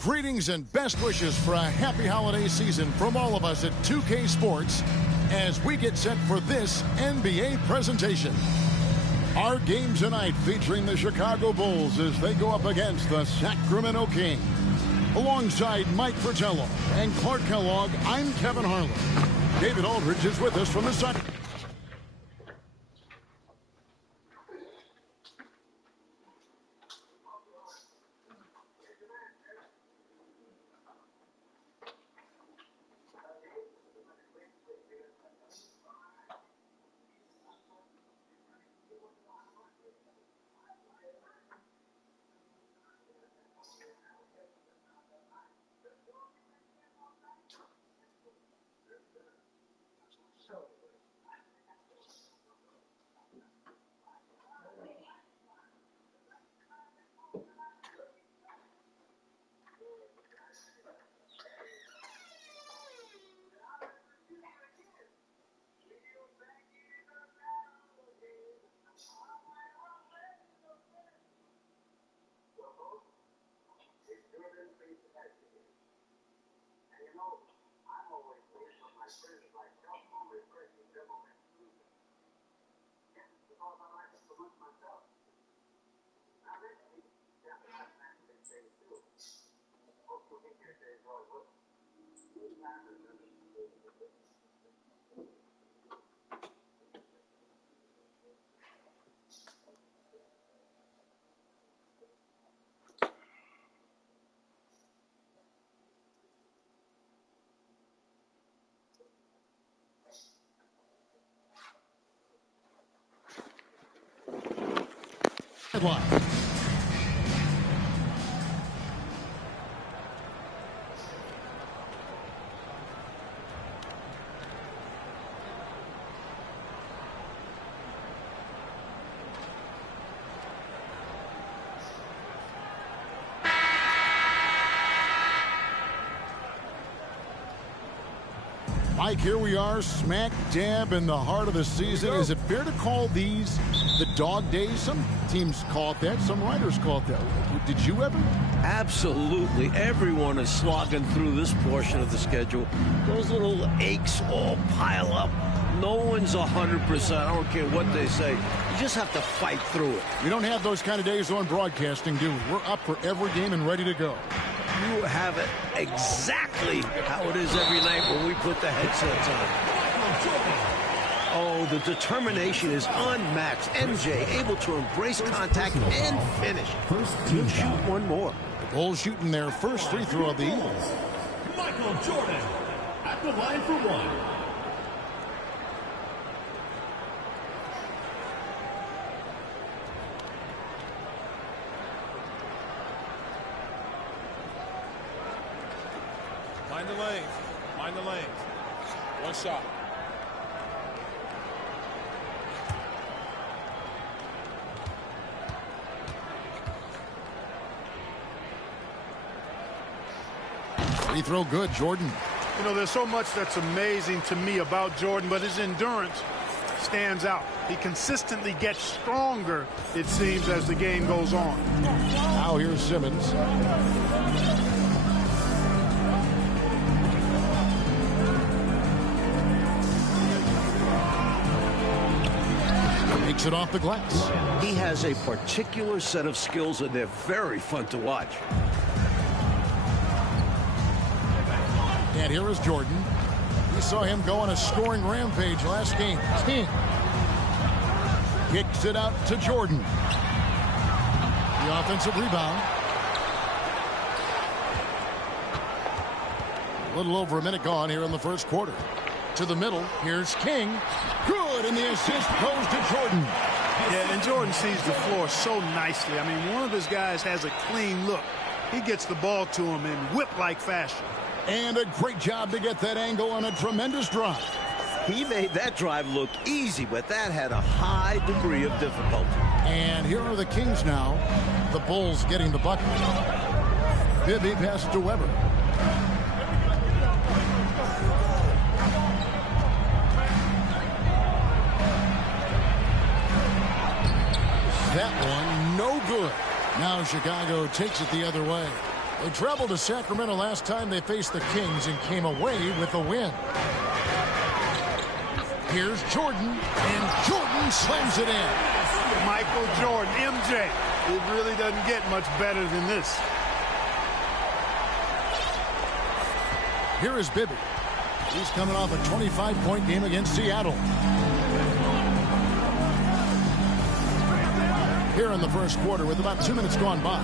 Greetings and best wishes for a happy holiday season from all of us at 2K Sports as we get set for this NBA presentation. Our game tonight featuring the Chicago Bulls as they go up against the Sacramento Kings. Alongside Mike Fratello and Clark Kellogg, I'm Kevin Harlan. David Aldridge is with us from the side. Headline. Mike, here we are, smack dab in the heart of the season. Is it fair to call these the dog days? Some teams call it that. Some writers call it that. Did you ever? Absolutely. Everyone is slogging through this portion of the schedule. Those little aches all pile up. No one's 100%. I don't care what they say. You just have to fight through it. We don't have those kind of days on broadcasting, do we? We're up for every game and ready to go. You have it exactly how it is every night when we put the headsets on. Oh, the determination is unmatched. MJ able to embrace contact and finish. He'll shoot one more. The Bulls shooting their first free throw of the evening. Michael Jordan at the line for one. Mind the lanes. Mind the lanes. One shot. Free throw good, Jordan. You know, there's so much that's amazing to me about Jordan, but his endurance stands out. He consistently gets stronger, it seems, as the game goes on. Now here's Simmons. Takes it off the glass. He has a particular set of skills, and they're very fun to watch. And here is Jordan. We saw him go on a scoring rampage last game. King kicks it out to Jordan. The offensive rebound. A little over a minute gone here in the first quarter. To the middle, here's King. Good, and the assist goes to Jordan. Yeah, and Jordan sees the floor so nicely. I mean, one of his guys has a clean look. He gets the ball to him in whip-like fashion. And a great job to get that angle on a tremendous drive. He made that drive look easy, but that had a high degree of difficulty. And here are the Kings now. The Bulls getting the bucket. Bibby passes to Weber. That one, no good. Now Chicago takes it the other way. They traveled to Sacramento last time they faced the Kings and came away with a win. Here's Jordan, and Jordan slams it in. Michael Jordan, MJ. It really doesn't get much better than this. Here is Bibby. He's coming off a 25-point game against Seattle. Here in the first quarter with about 2 minutes gone by.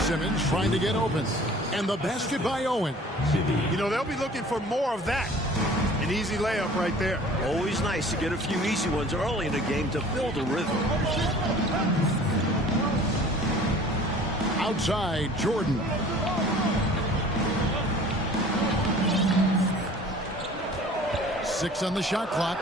Simmons trying to get open. And the basket by Owen. You know, they'll be looking for more of that. An easy layup right there. Always nice to get a few easy ones early in the game to build a rhythm. Outside, Jordan. Six on the shot clock.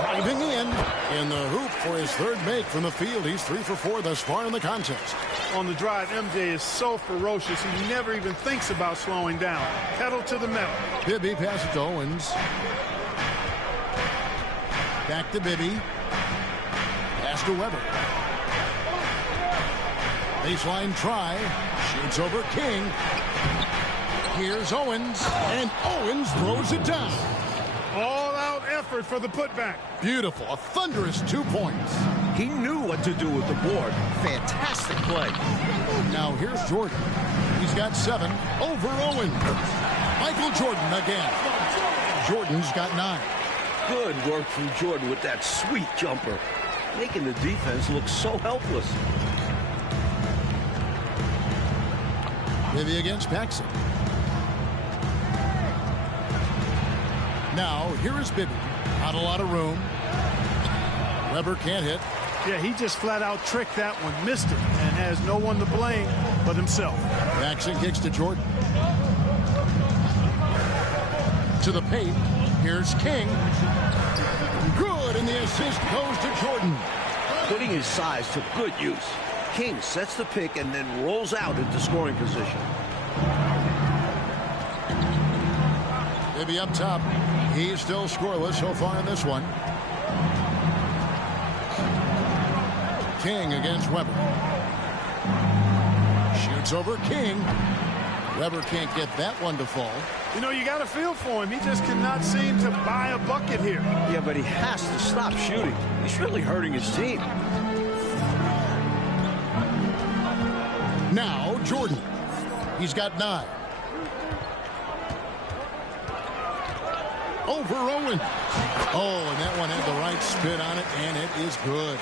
Driving in the hoop for his third make from the field. He's 3 for 4 thus far in the contest. On the drive, MJ is so ferocious, he never even thinks about slowing down. Pedal to the metal. Bibby passes to Owens. Back to Bibby. Pass to Weber. Baseline try. Shoots over King. Here's Owens. And Owens throws it down. All-out effort for the putback. Beautiful. A thunderous 2 points. He knew what to do with the board. Fantastic play. Now here's Jordan. He's got 7 over Owen. Michael Jordan again. Jordan's got 9. Good work from Jordan with that sweet jumper. Making the defense look so helpless. Bibby against Paxson. Now, here is Bibby. Not a lot of room. Weber can't hit. Yeah, he just flat out tricked that one, missed it, and has no one to blame but himself. Paxson kicks to Jordan. To the paint. Here's King. Good, and the assist goes to Jordan. Putting his size to good use. King sets the pick and then rolls out into scoring position. Bibby up top. He's still scoreless so far in this one. King against Weber. Shoots over King. Weber can't get that one to fall. You know, you got to feel for him. He just cannot seem to buy a bucket here. Yeah, but he has to stop shooting. He's really hurting his team. Now, Jordan. He's got 9. Over Owen. Oh, and that one had the right spin on it, and it is good.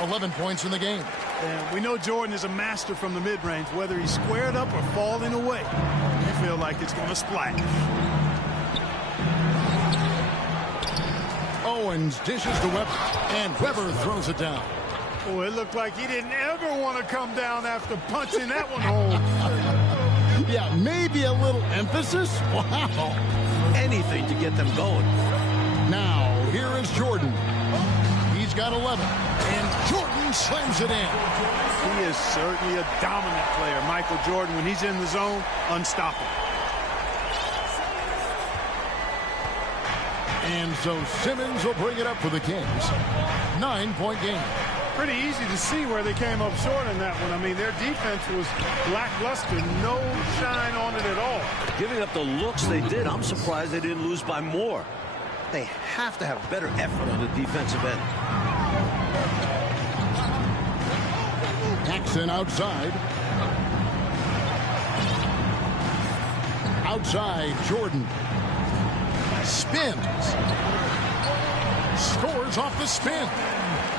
11 points in the game. And we know Jordan is a master from the mid-range, whether he's squared up or falling away. You feel like it's going to splash. Owens dishes to Weber, and Weber throws it down. Oh, it looked like he didn't ever want to come down after punching that one home. Yeah, maybe a little emphasis. Wow. Anything to get them going. Now, here is Jordan. He's got 11, and Jordan slams it in. He is certainly a dominant player. Michael Jordan, when he's in the zone, unstoppable. And so Simmons will bring it up for the Kings. 9-point game. Pretty easy to see where they came up short in that one. I mean, their defense was lackluster. No shine on it at all. Giving up the looks they did, I'm surprised they didn't lose by more. They have to have better effort on the defensive end. Paxson outside. Outside, Jordan. Spins. Scores off the spin.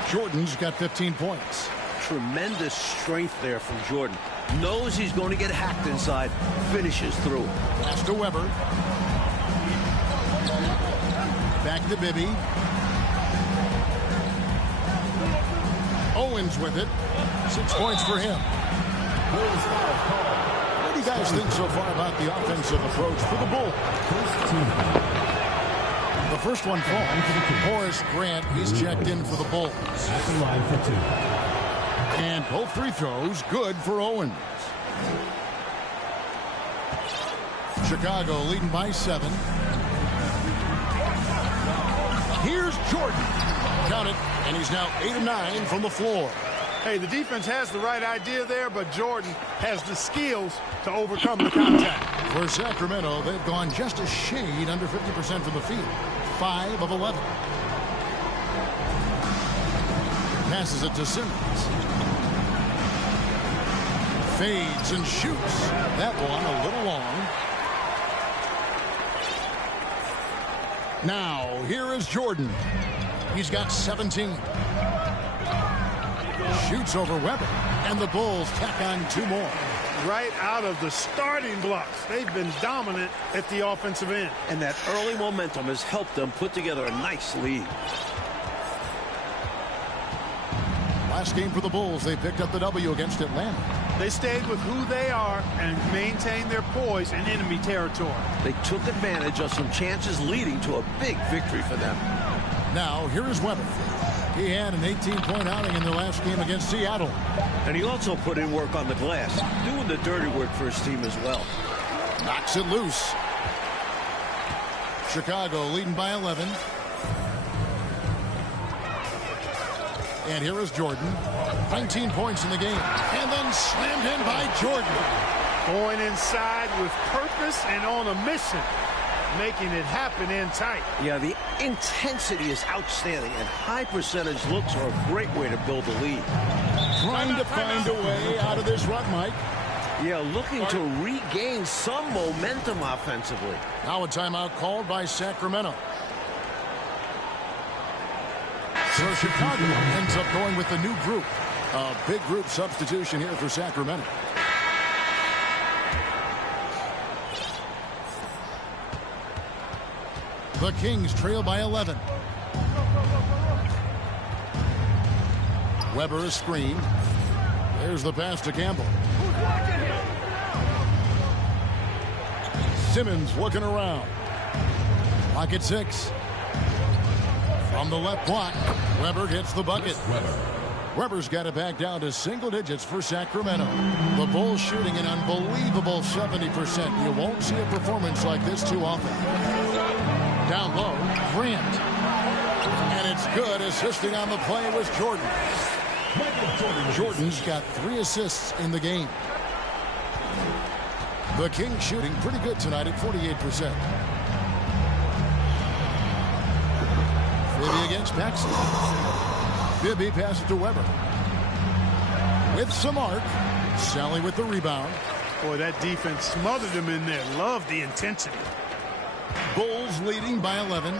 Jordan's got 15 points. Tremendous strength there from Jordan. Knows he's going to get hacked inside. Finishes through. Pass to Weber. Back to Bibby. Owens with it. 6 points for him. What do you guys think so far about the offensive approach for the Bulls? The first one falling to Horace Grant. He's checked in for the Bulls. And both free throws good for Owens. Chicago leading by 7. Here's Jordan. Count it, and he's now 8 of 9 from the floor. Hey, the defense has the right idea there, but Jordan has the skills to overcome the contact. For Sacramento, they've gone just a shade under 50% from the field. 5 of 11. Passes it to Simmons. Fades and shoots. That one a little long. Now, here is Jordan. He's got 17. Shoots over Weber. And the Bulls tack on 2 more. Right out of the starting blocks. They've been dominant at the offensive end. And that early momentum has helped them put together a nice lead. Last game for the Bulls, they picked up the W against Atlanta. They stayed with who they are and maintained their poise in enemy territory. They took advantage of some chances leading to a big victory for them. Now, here is Weber. He had an 18-point outing in their last game against Seattle. And he also put in work on the glass, doing the dirty work for his team as well. Knocks it loose. Chicago leading by 11. And here is Jordan. 19 points in the game. And then slammed in by Jordan. Going inside with purpose and on a mission. Making it happen in tight. Yeah, the intensity is outstanding, and high percentage looks are a great way to build a lead. Trying to find a way out of this rut, Mike. Yeah, looking to regain some momentum offensively. Now a timeout called by Sacramento. So Chicago ends up going with the new group. A big group substitution here for Sacramento. The Kings trail by 11. Weber is screened. There's the pass to Campbell. Simmons looking around. Lock at 6. From the left block, Weber gets the bucket. Weber's got it back down to single digits for Sacramento. The Bulls shooting an unbelievable 70%. You won't see a performance like this too often. Down low, Grant. And it's good. Assisting on the play was Jordan. Jordan's got 3 assists in the game. The Kings shooting pretty good tonight at 48%. Bibby against Paxson. Bibby passes to Weber. With some arc. Sally with the rebound. Boy, that defense smothered him in there. Love the intensity. Bulls leading by 11.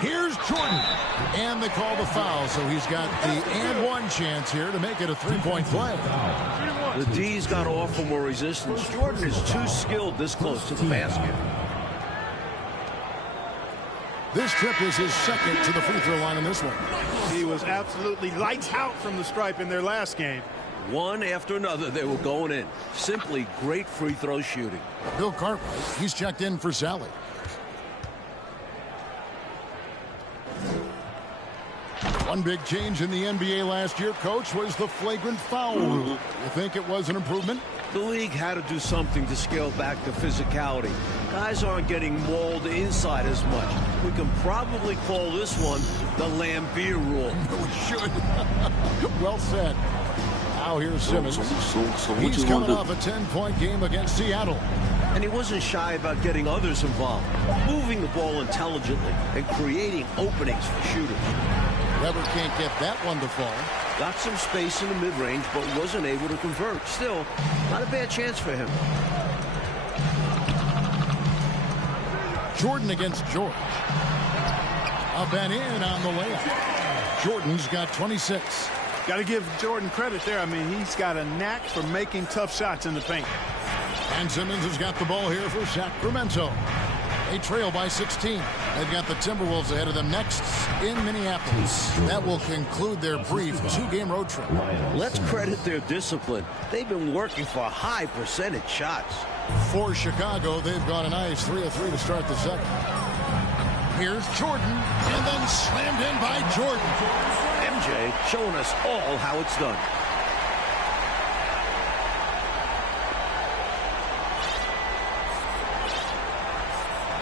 Here's Jordan. And they call the foul, so he's got the and one chance here to make it a 3-point play. The D's got off from more resistance. Jordan is too skilled this close to the basket. This trip is his second to the free throw line in this one. He was absolutely lights out from the stripe in their last game. One after another, they were going in. Simply great free throw shooting. Bill Cartwright, he's checked in for Sally. One big change in the NBA last year, Coach, was the flagrant foul rule. You think it was an improvement? The league had to do something to scale back the physicality. Guys aren't getting mauled inside as much. We can probably call this one the Lambeer rule. We should. Well said. Now here's Simmons. He's coming off a 10-point game against Seattle. And he wasn't shy about getting others involved, moving the ball intelligently and creating openings for shooters. Weber can't get that one to fall. Got some space in the mid-range, but wasn't able to convert. Still, not a bad chance for him. Jordan against George. Up and in on the layup. Jordan's got 26. Got to give Jordan credit there. I mean, he's got a knack for making tough shots in the paint. And Simmons has got the ball here for Sacramento. They trail by 16. They've got the Timberwolves ahead of them next in Minneapolis. That will conclude their brief 2-game road trip. Let's credit their discipline. They've been working for high percentage shots. For Chicago, they've got a nice 3 of 3 to start the second. Here's Jordan, and then slammed in by Jordan. MJ showing us all how it's done.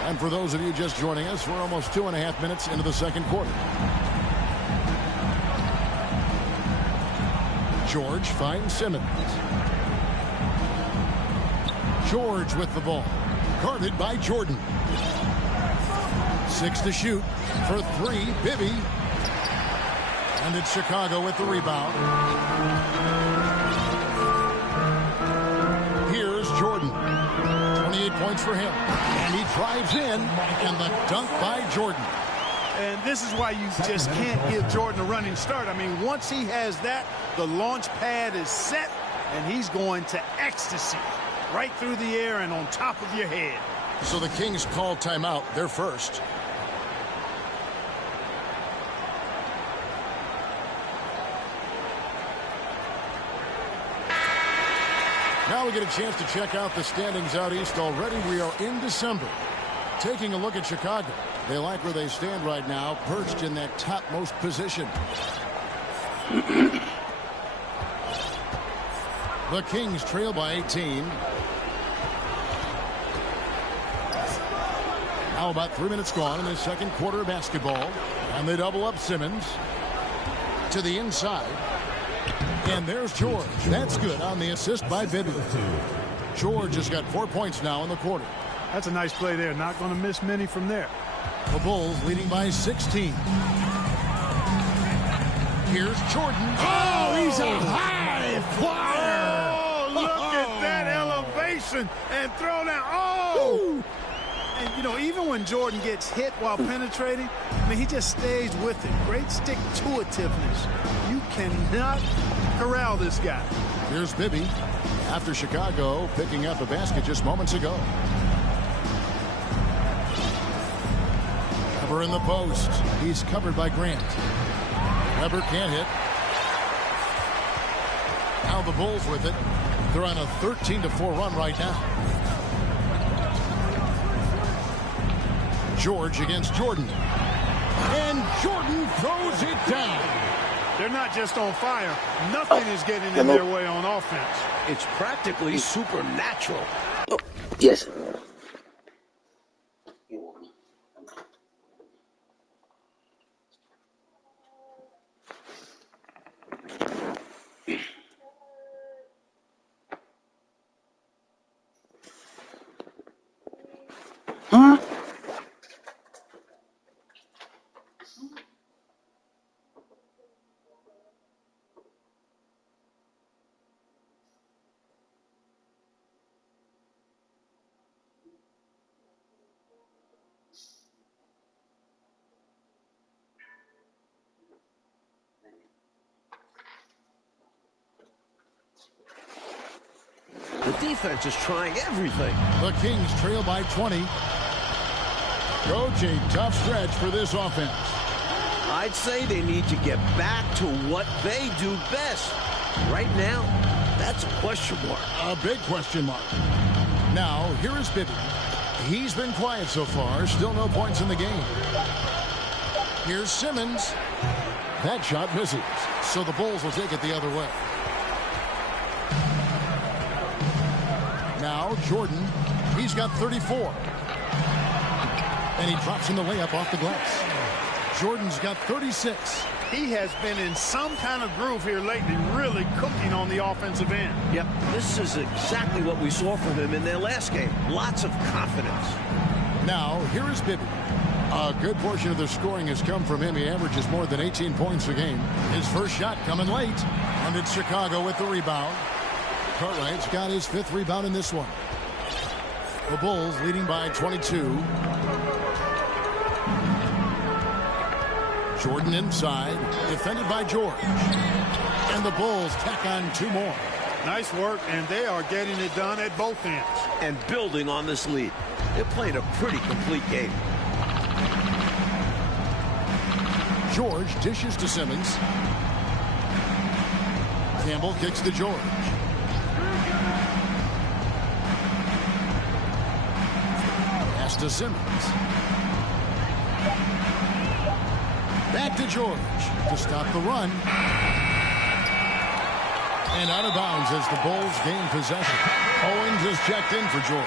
And for those of you just joining us, we're almost 2.5 minutes into the second quarter. George finds Simmons. George with the ball. Guarded by Jordan. 6 to shoot. For 3, Bibby. And it's Chicago with the rebound. Here's Jordan. 28 points for him. And he drives in. And the dunk by Jordan. And this is why you just can't give Jordan a running start. I mean, once he has that, the launch pad is set, and he's going to ecstasy. Right through the air and on top of your head. So the Kings call timeout. They're first. Now we get a chance to check out the standings out east. Already we are in December. Taking a look at Chicago. They like where they stand right now, perched in that topmost position. The Kings trail by 18. Now about 3 minutes gone in the second quarter of basketball. And they double up Simmons to the inside. And there's George. That's good on the assist by Bibby. George has got 4 points now in the quarter. That's a nice play there. Not going to miss many from there. The Bulls leading by 16. Here's Jordan. Oh, he's a high flyer. Oh, look at that elevation and throw down. Oh! And, you know, even when Jordan gets hit while penetrating, I mean, he just stays with it. Great stick-to-itiveness. You cannot corral this guy. Here's Bibby after Chicago picking up a basket just moments ago. Weber in the post. He's covered by Grant. Weber can't hit. Now the Bulls with it. They're on a 13-4 run right now. George against Jordan. And Jordan throws it down. They're not just on fire. Nothing is getting in their way on offense. It's practically supernatural. Oh, yes. Huh? The defense is trying everything. The Kings trail by 20. Coach, a tough stretch for this offense. I'd say they need to get back to what they do best. Right now, that's a question mark. A big question mark. Now, here is Bibby. He's been quiet so far. Still no points in the game. Here's Simmons. That shot misses. So the Bulls will take it the other way. Now, Jordan. He's got 34. And he drops in the layup off the glass. Jordan's got 36. He has been in some kind of groove here lately, really cooking on the offensive end. Yep, this is exactly what we saw from him in their last game. Lots of confidence. Now, here is Bibby. A good portion of the scoring has come from him. He averages more than 18 points a game. His first shot coming late. And it's Chicago with the rebound. Cartwright's got his 5th rebound in this one. The Bulls leading by 22. Jordan inside, defended by George. And the Bulls tack on 2 more. Nice work, and they are getting it done at both ends. And building on this lead. They're playing a pretty complete game. George dishes to Simmons. Campbell kicks to George. Pass to Simmons. Back to George to stop the run. And out of bounds as the Bulls gain possession. Owens is checked in for George.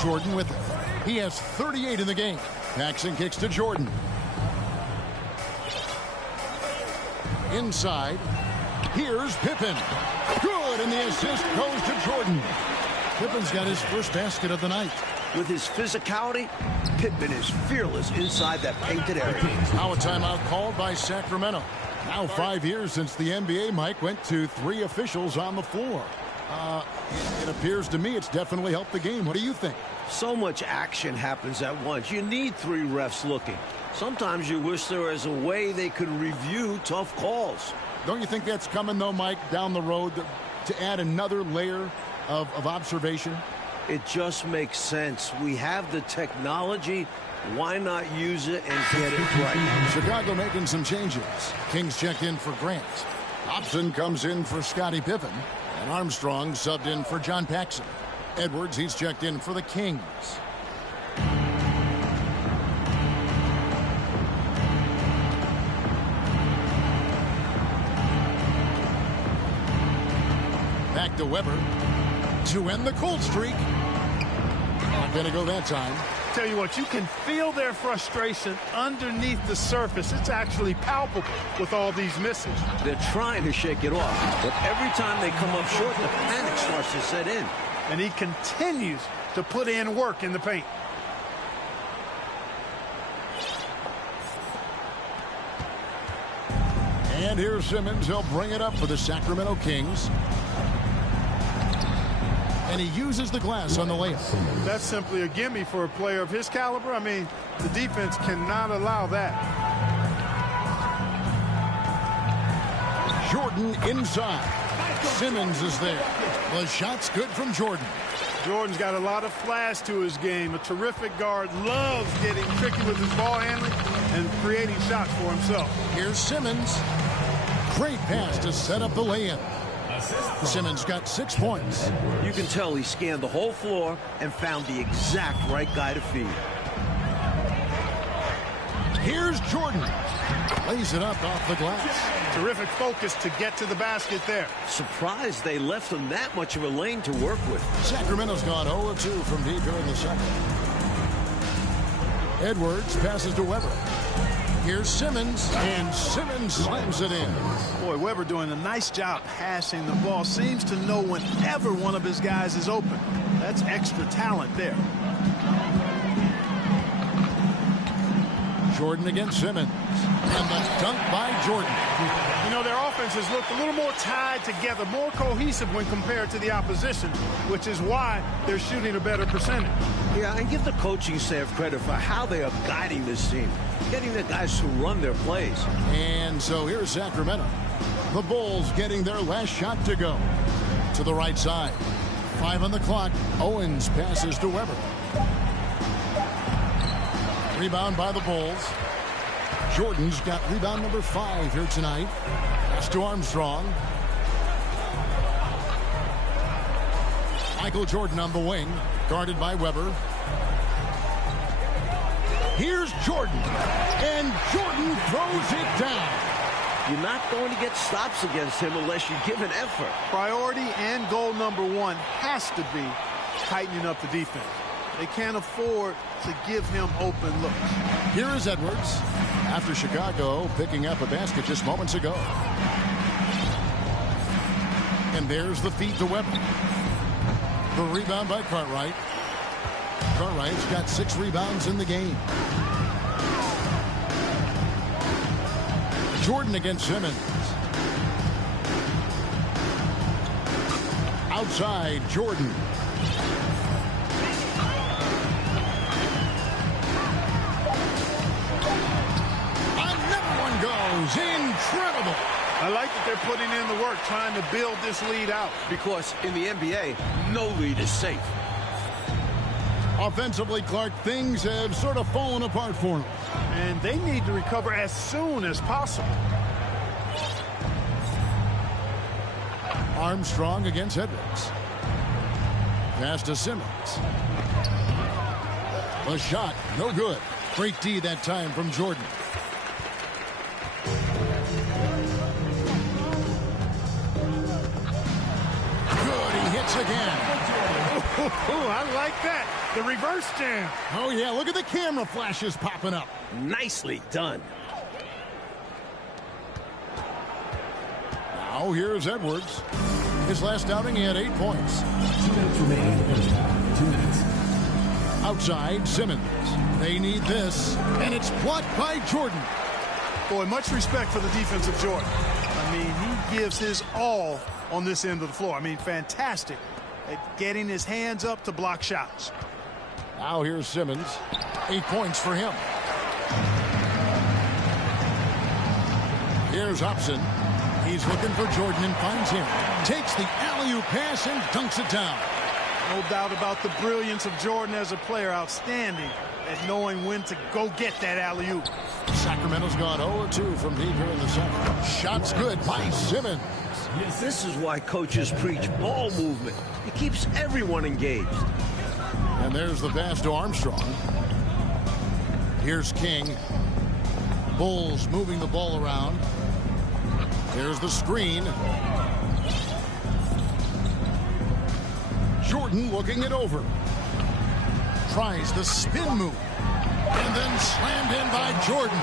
Jordan with it. He has 38 in the game. Paxson kicks to Jordan. Inside. Here's Pippen. Good, and the assist goes to Jordan. Pippen's got his first basket of the night. With his physicality, Pippen is fearless inside that painted area. Now a timeout called by Sacramento. Now 5 years since the NBA, Mike, went to 3 officials on the floor. It appears to me it's definitely helped the game. What do you think? So much action happens at once. You need 3 refs looking. Sometimes you wish there was a way they could review tough calls. Don't you think that's coming, though, Mike, down the road to add another layer of observation? It just makes sense. We have the technology. Why not use it and get it right? Chicago making some changes. Kings checked in for Grant. Hobson comes in for Scottie Pippen. And Armstrong subbed in for John Paxson. Edwards, he's checked in for the Kings. Back to Weber to end the cold streak. Not going to go that time. Tell you what, you can feel their frustration underneath the surface. It's actually palpable with all these misses. They're trying to shake it off, but every time they come up short, the panic starts to set in. And he continues to put in work in the paint. And here's Simmons. He'll bring it up for the Sacramento Kings. And he uses the glass on the layup. That's simply a gimme for a player of his caliber. I mean, the defense cannot allow that. Jordan inside. Simmons is there. The shot's good from Jordan. Jordan's got a lot of flash to his game. A terrific guard, loves getting tricky with his ball handling and creating shots for himself. Here's Simmons. Great pass to set up the lay-in. Simmons got 6 points. You can tell he scanned the whole floor and found the exact right guy to feed. Here's Jordan. Lays it up off the glass. Terrific focus to get to the basket there. Surprised they left him that much of a lane to work with. Sacramento's gone 0-2 from deep here in the second. Edwards passes to Weber. Here's Simmons, and Simmons slams it in. Boy, Weber doing a nice job passing the ball. Seems to know whenever one of his guys is open. That's extra talent there. Jordan against Simmons. And the dunk by Jordan. You know, their offense has looked a little more tied together, more cohesive when compared to the opposition, which is why they're shooting a better percentage. Yeah, and give the coaching staff credit for how they are guiding this team, getting the guys to run their plays. And so here's Sacramento. The Bulls getting their last shot to go. To the right side. 5 on the clock. Owens passes to Weber. Rebound by the Bulls. Jordan's got rebound number 5 here tonight. Pass to Armstrong. Michael Jordan on the wing, guarded by Weber. Here's Jordan, and Jordan throws it down. You're not going to get stops against him unless you give an effort. Priority and goal number 1 has to be tightening up the defense. They can't afford to give him open looks. Here is Edwards, after Chicago picking up a basket just moments ago. And there's the feed to Weber. The rebound by Cartwright. Cartwright's got 6 rebounds in the game. Jordan against Simmons. Outside, Jordan. Another one goes. Incredible. I like that they're putting in the work, trying to build this lead out. Because in the NBA, no lead is safe. Offensively, Clark, things have sort of fallen apart for him. And they need to recover as soon as possible. Armstrong against Edwards. Pass to Simmons. A shot, no good. Great D that time from Jordan. Good, he hits again. Oh, I like that. The reverse jam. Oh, yeah, look at the camera flashes popping up. Nicely done. Now here's Edwards. His last outing, he had 8 points. 2 minutes remaining in the first half. 2 minutes. Outside, Simmons. They need this, and it's blocked by Jordan. Boy, much respect for the defensive Jordan. I mean, he gives his all on this end of the floor. I mean, fantastic at getting his hands up to block shots. Now here's Simmons. 8 points for him. Here's Hobson. He's looking for Jordan and finds him. Takes the alley-oop pass and dunks it down. No doubt about the brilliance of Jordan as a player. Outstanding at knowing when to go get that alley-oop. Sacramento's gone 0-2 from deep here in the second. Shots good by Simmons. This is why coaches preach ball movement. It keeps everyone engaged. And there's the pass to Armstrong. Here's King. Bulls moving the ball around. There's the screen. Jordan looking it over. Tries the spin move. And then slammed in by Jordan.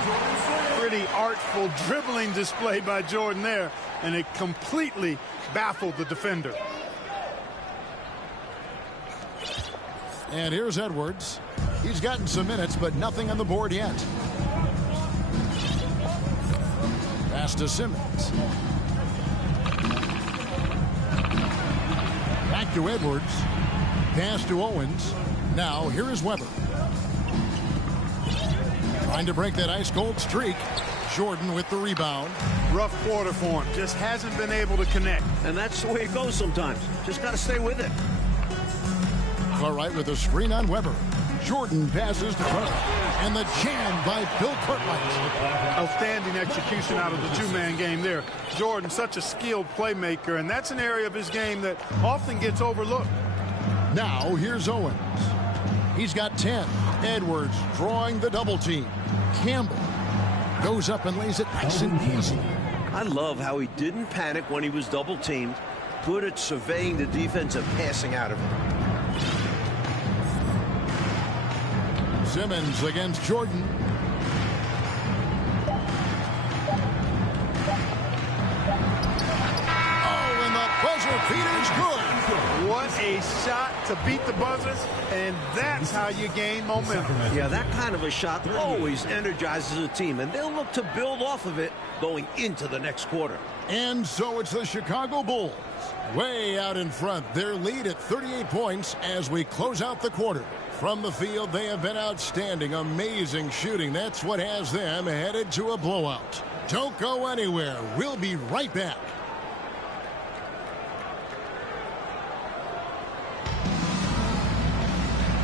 Pretty artful dribbling display by Jordan there. And it completely baffled the defender. And here's Edwards. He's gotten some minutes, but nothing on the board yet. Pass to Simmons. Back to Edwards. Pass to Owens. Now here is Weber. Trying to break that ice-cold streak. Jordan with the rebound. Rough quarter for him. Just hasn't been able to connect. And that's the way it goes sometimes. Just got to stay with it. All right, with a screen on Weber. Jordan passes to Cartwright. And the jam by Bill Cartwright. Outstanding execution out of the two-man game there. Jordan, such a skilled playmaker, and that's an area of his game that often gets overlooked. Now here's Owens. He's got 10. Edwards drawing the double team. Campbell goes up and lays it nice and easy. I love how he didn't panic when he was double teamed. Good at surveying the defense and passing out of it. Simmons against Jordan. Oh, and the buzzer beater's good. What a shot to beat the buzzers, and that's how you gain momentum. Yeah, that kind of a shot always energizes a team, and they'll look to build off of it going into the next quarter. And so it's the Chicago Bulls way out in front. Their lead at 38 points as we close out the quarter. From the field, they have been outstanding. Amazing shooting. That's what has them headed to a blowout. Don't go anywhere. We'll be right back.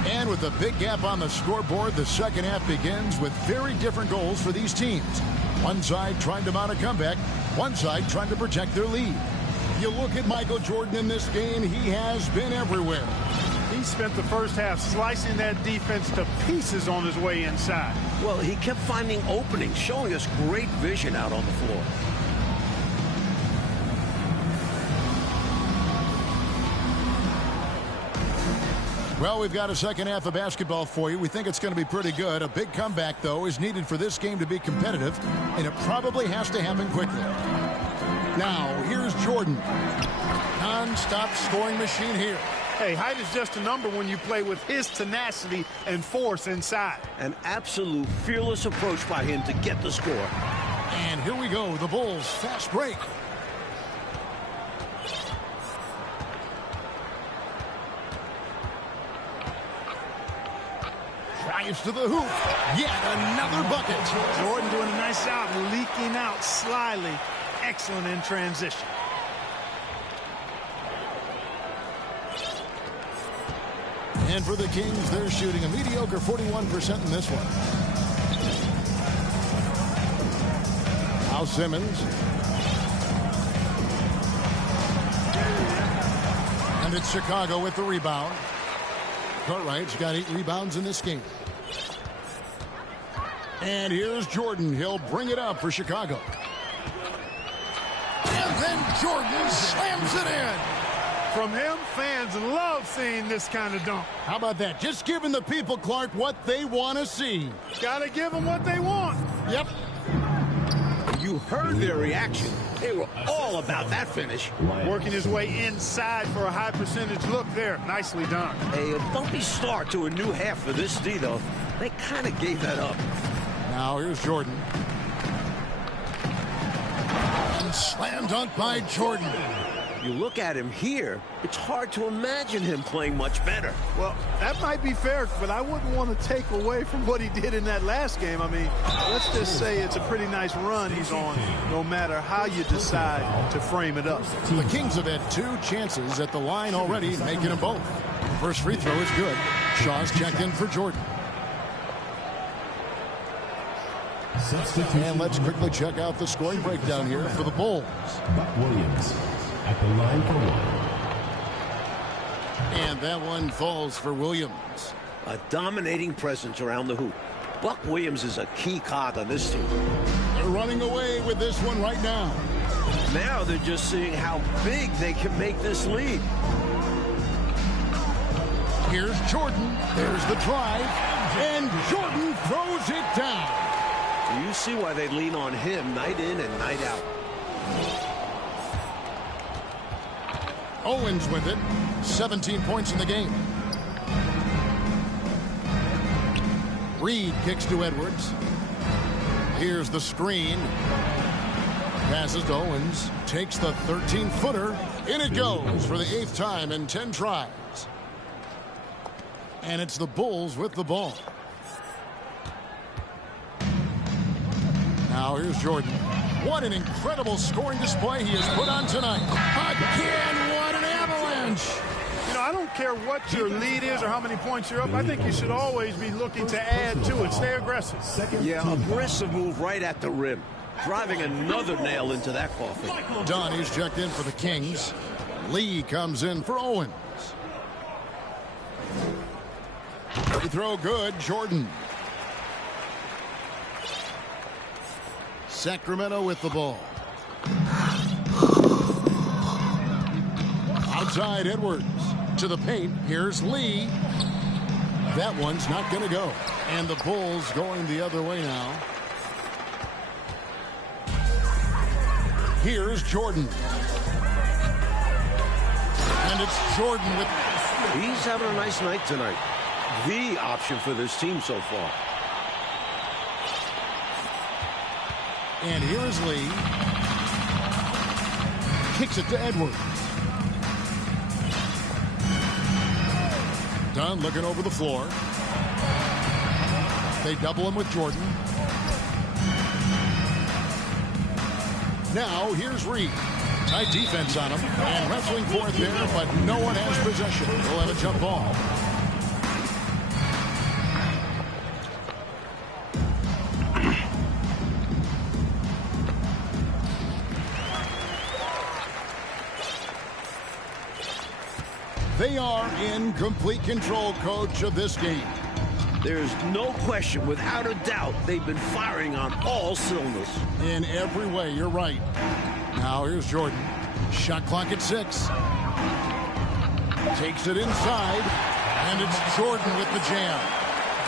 And with a big gap on the scoreboard, the second half begins with very different goals for these teams. One side trying to mount a comeback, one side trying to protect their lead. You look at Michael Jordan in this game, he has been everywhere. He spent the first half slicing that defense to pieces on his way inside. Well, he kept finding openings, showing us great vision out on the floor. Well, we've got a second half of basketball for you. We think it's going to be pretty good. A big comeback, though, is needed for this game to be competitive, and it probably has to happen quickly. Now, here's Jordan. Non-stop scoring machine here. Hey, height is just a number when you play with his tenacity and force inside. An absolute fearless approach by him to get the score. And here we go, the Bulls fast break. Drives to the hoop. Yet another bucket. Jordan doing a nice job leaking out slyly. Excellent in transition. And for the Kings, they're shooting a mediocre 41% in this one. Now Simmons. And it's Chicago with the rebound. Cartwright's got 8 rebounds in this game. And here's Jordan. He'll bring it up for Chicago. And then Jordan slams it in. From him, fans love seeing this kind of dunk. How about that? Just giving the people, Clark, what they want to see. Gotta give them what they want. Yep. You heard their reaction. They were all about that finish. Working his way inside for a high percentage look there. Nicely done. A bumpy start to a new half for this D, though. They kind of gave that up. Now here's Jordan. And slam dunk by Jordan. You look at him here, it's hard to imagine him playing much better. Well, that might be fair, but I wouldn't want to take away from what he did in that last game. I mean, let's just say it's a pretty nice run he's on, no matter how you decide to frame it up. The Kings have had 2 chances at the line already, making them both. First free throw is good. Shaw's checked in for Jordan. And let's quickly check out the scoring breakdown here for the Bulls. Buck Williams at the line for 1. And that one falls for Williams. A dominating presence around the hoop. Buck Williams is a key cog on this team. They're running away with this one right now. Now they're just seeing how big they can make this lead. Here's Jordan. There's the drive. And Jordan throws it down. You see why they lean on him night in and night out. Owens with it. 17 points in the game. Reed kicks to Edwards. Here's the screen. Passes to Owens. Takes the 13-footer. In it goes for the 8th time in 10 tries. And it's the Bulls with the ball. Now here's Jordan. What an incredible scoring display he has put on tonight. Again, what an avalanche. You know, I don't care what your lead is or how many points you're up. I think you should always be looking to add to it. Stay aggressive. Yeah, aggressive move right at the rim. Driving another nail into that coffin. Donnie's checked in for the Kings. Lee comes in for Owens. Free throw good, Jordan. Sacramento with the ball. Outside Edwards to the paint. Here's Lee. That one's not going to go. And the Bulls going the other way now. Here's Jordan. And it's Jordan with... He's having a nice night tonight. The option for this team so far. And here's Lee. Kicks it to Edwards. Dunn looking over the floor. They double him with Jordan. Now here's Reed. Tight defense on him. And wrestling for it there, but no one has possession. We'll have a jump ball. They are in complete control, coach, of this game. There's no question, without a doubt, they've been firing on all cylinders. In every way, you're right. Now here's Jordan. Shot clock at 6. Takes it inside, and it's Jordan with the jam.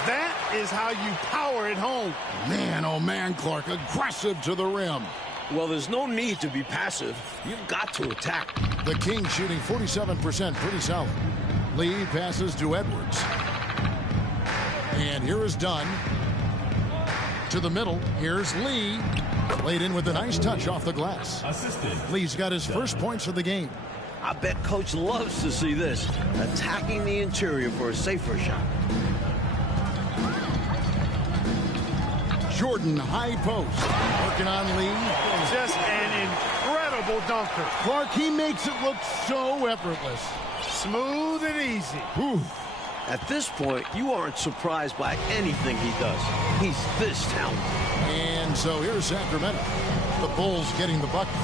That is how you power it home. Man, oh man, Clark, aggressive to the rim. Well, there's no need to be passive. You've got to attack. The Kings shooting 47%, pretty solid. Lee passes to Edwards. And here is Dunn. To the middle, here's Lee. Laid in with a nice touch off the glass. Lee's got his first points of the game. I bet Coach loves to see this. Attacking the interior for a safer shot. Jordan, high post. Working on Lee. Just an incredible dunker. Clark, he makes it look so effortless. Smooth and easy. Whew. At this point, you aren't surprised by anything he does. He's this talented. And so here's Sacramento. The Bulls getting the bucket.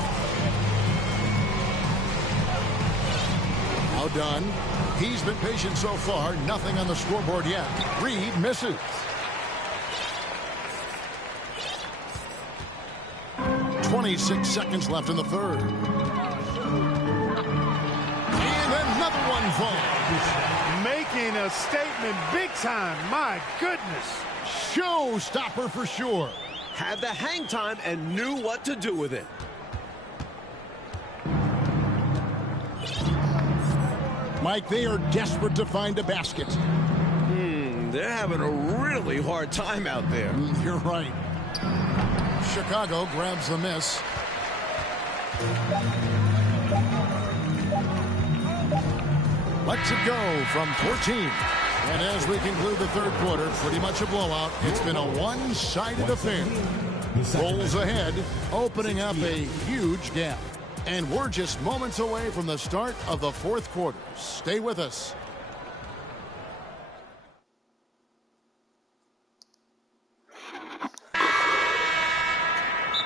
Now done. He's been patient so far. Nothing on the scoreboard yet. Reed misses. 26 seconds left in the third. And making a statement big time. My goodness. Showstopper for sure. Had the hang time and knew what to do with it. Mike, they are desperate to find a basket. They're having a really hard time out there. You're right. Chicago grabs the miss. Lets it go from 14. And as we conclude the third quarter, pretty much a blowout. It's been a one-sided affair. Bulls ahead, opening up a huge gap. And we're just moments away from the start of the fourth quarter. Stay with us.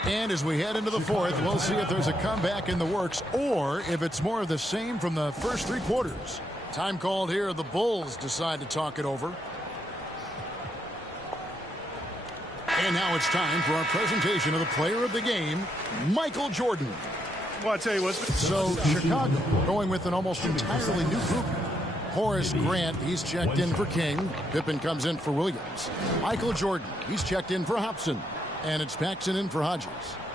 And as we head into the fourth, we'll see if there's a comeback in the works or if it's more of the same from the first three quarters. Time called here. The Bulls decide to talk it over. And now it's time for our presentation of the player of the game, Michael Jordan. Well, I tell you what. So Chicago going with an almost entirely new group. Horace Grant, he's checked in for King. Pippen comes in for Williams. Michael Jordan, he's checked in for Hobson. And it's Paxson in for Hodges.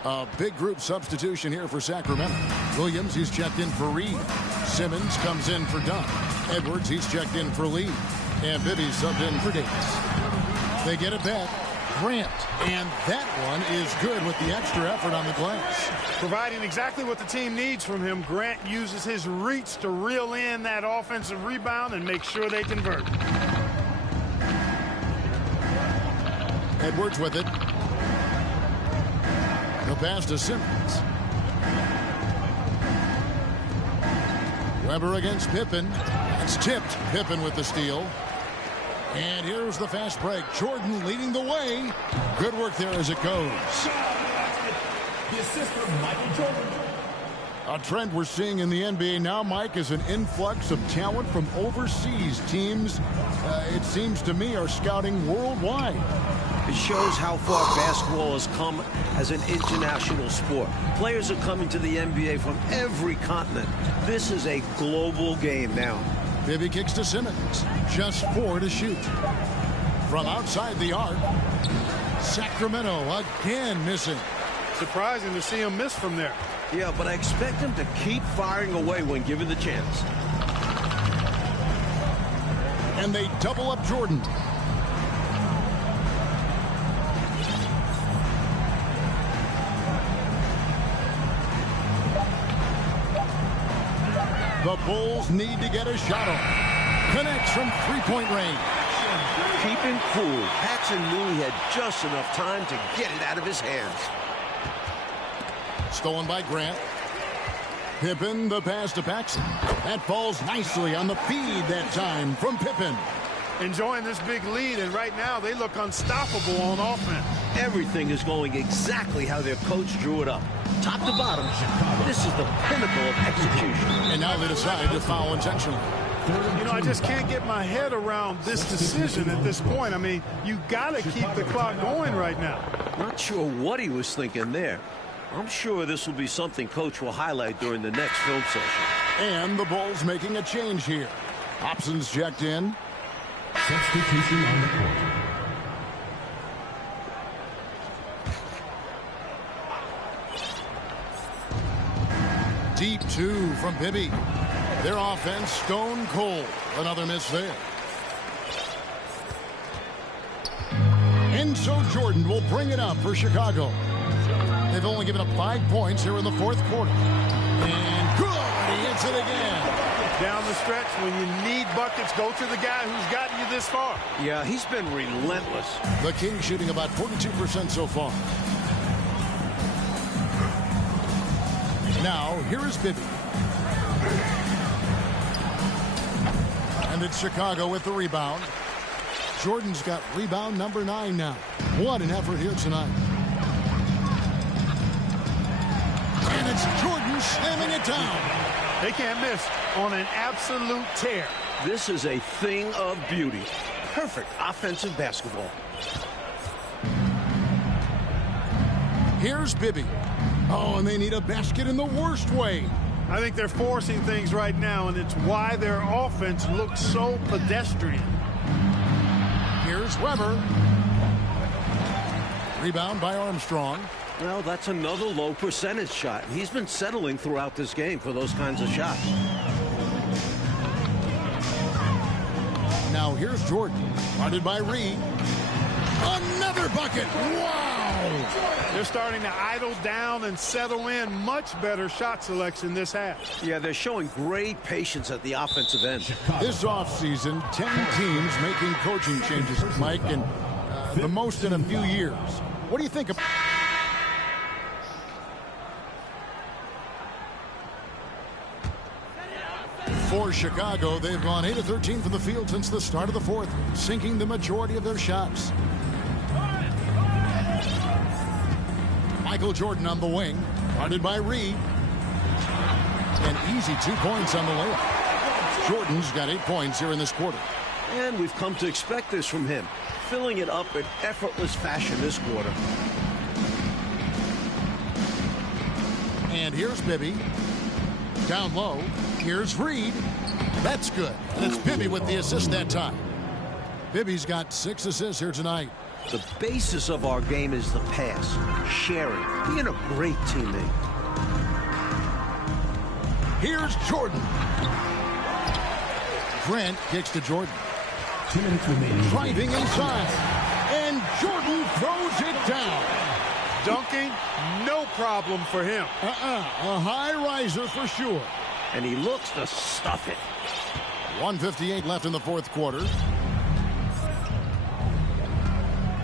A big group substitution here for Sacramento. Williams, he's checked in for Reed. Simmons comes in for Dunn. Edwards, he's checked in for Lee. And Bibby subbed in for Davis. They get it back. Grant. And that one is good with the extra effort on the glass. Providing exactly what the team needs from him, Grant uses his reach to reel in that offensive rebound and make sure they convert. Edwards with it. The pass to Simmons. Weber against Pippen. It's tipped. Pippen with the steal. And here's the fast break. Jordan leading the way. Good work there as it goes. The assist from Michael Jordan. A trend we're seeing in the NBA now, Mike, is an influx of talent from overseas teams. It seems to me are scouting worldwide. It shows how far basketball has come as an international sport. Players are coming to the NBA from every continent. This is a global game now. Bibby kicks to Simmons. Just 4 to shoot. From outside the arc. Sacramento again missing. Surprising to see him miss from there. Yeah, but I expect him to keep firing away when given the chance. And they double up Jordan. The Bulls need to get a shot off. Connects from three-point range. Keeping cool. Paxson knew he had just enough time to get it out of his hands. Stolen by Grant. Pippen, the pass to Paxson. That falls nicely on the feed that time from Pippen. Enjoying this big lead, and right now they look unstoppable on offense. Everything is going exactly how their coach drew it up. Top to bottom, this is the pinnacle of execution. And now they decide to foul intentionally. You know, I just can't get my head around this decision at this point. I mean, you got to keep the clock going right now. Not sure what he was thinking there. I'm sure this will be something Coach will highlight during the next film session. And the Bulls making a change here. Hobson's checked in. Substitution on the court. Deep 2 from Bibby. Their offense stone cold. Another miss there. And so Jordan will bring it up for Chicago. They've only given up 5 points here in the fourth quarter. And good! He hits it again. Down the stretch, when you need buckets, go to the guy who's gotten you this far. Yeah, he's been relentless. The Kings shooting about 42% so far. Now, here is Bibby. And it's Chicago with the rebound. Jordan's got rebound number 9 now. What an effort here tonight. And it's Jordan slamming it down. They can't miss on an absolute tear. This is a thing of beauty. Perfect offensive basketball. Here's Bibby. Oh, and they need a basket in the worst way. I think they're forcing things right now, and it's why their offense looks so pedestrian. Here's Weber. Rebound by Armstrong. Well, that's another low percentage shot. He's been settling throughout this game for those kinds of shots. Now here's Jordan. Guarded by Reed. Another bucket. Wow! They're starting to idle down and settle in. Much better shot selection this half. Yeah, they're showing great patience at the offensive end. This offseason, 10 teams making coaching changes, Mike, and the most in a few years. What do you think of... For Chicago, they've gone 8 of 13 from the field since the start of the fourth, sinking the majority of their shots. Michael Jordan on the wing, guarded by Reed. An easy 2 points on the layup. Jordan's got 8 points here in this quarter. And we've come to expect this from him, filling it up in effortless fashion this quarter. And here's Bibby. Down low. Here's Reed. That's good. And it's Bibby with the assist that time. Bibby's got 6 assists here tonight. The basis of our game is the pass, sharing, being a great teammate. Here's Jordan. Grant kicks to Jordan. 2 minutes remaining. Driving inside. And Jordan throws it down. Dunking, no problem for him. A high riser for sure. And he looks to stuff it. 1:58 left in the fourth quarter.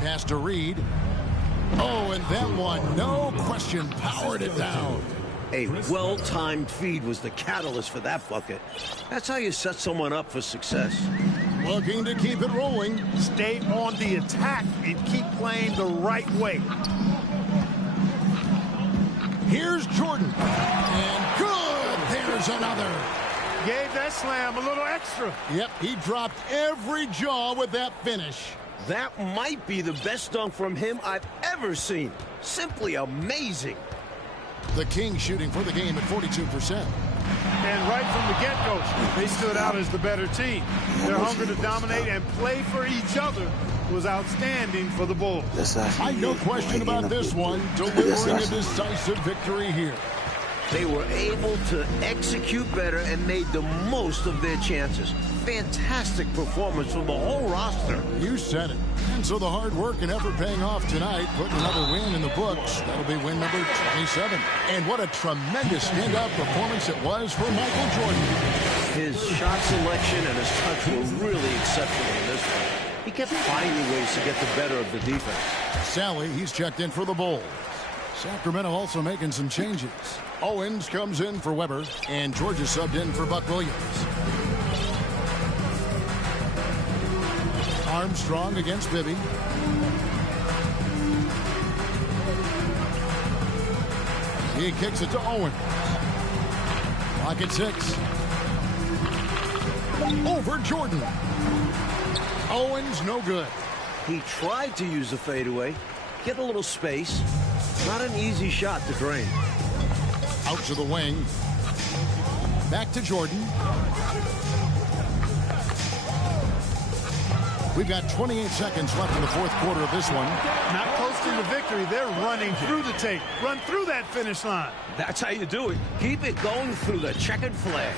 Pass to Reed. Oh, and that one, no question, powered it down. A well-timed feed was the catalyst for that bucket. That's how you set someone up for success. Looking to keep it rolling. Stay on the attack and keep playing the right way. Here's Jordan. And good. There's another. Gave that slam a little extra. Yep, he dropped every jaw with that finish. That might be the best dunk from him I've ever seen. Simply amazing. The Kings shooting for the game at 42%. And right from the get-go, they stood out as the better team. Their hunger to dominate and play for each other was outstanding for the Bulls. No question about this one, delivering a decisive victory here. They were able to execute better and made the most of their chances. Fantastic performance from the whole roster. You said it. And so the hard work and effort paying off tonight, putting another win in the books. That'll be win number 27. And what a tremendous standout performance it was for Michael Jordan. His shot selection and his touch were really exceptional in this one. He kept finding ways to get the better of the defense. Sally, he's checked in for the Bulls. Sacramento also making some changes. Owens comes in for Weber, and Georgia subbed in for Buck Williams. Armstrong against Bibby. He kicks it to Owens. Clock at 6. Over Jordan. Owens, no good. He tried to use a fadeaway, get a little space. Not an easy shot to drain. Out to the wing. Back to Jordan. We've got 28 seconds left in the fourth quarter of this one. Not close to the victory. They're running through the tape. Run through that finish line. That's how you do it. Keep it going through the checkered flag.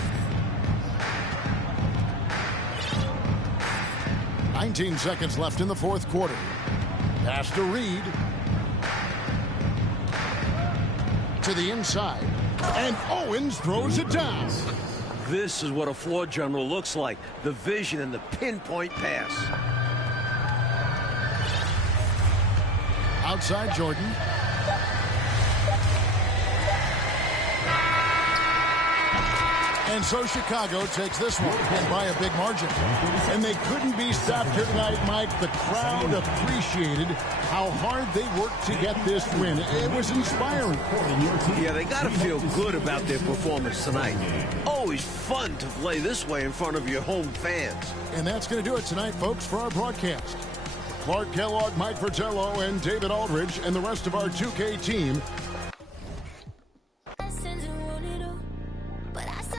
19 seconds left in the fourth quarter. Pass to Reed. To the inside. And Owens throws it down. This is what a floor general looks like. The vision and the pinpoint pass. Outside Jordan. And so Chicago takes this one and by a big margin. And they couldn't be stopped here tonight, Mike. The crowd appreciated how hard they worked to get this win. It was inspiring. Yeah, they got to feel good about their performance tonight. Always fun to play this way in front of your home fans. And that's going to do it tonight, folks, for our broadcast. Clark Kellogg, Mike Fratello, and David Aldridge, and the rest of our 2K team,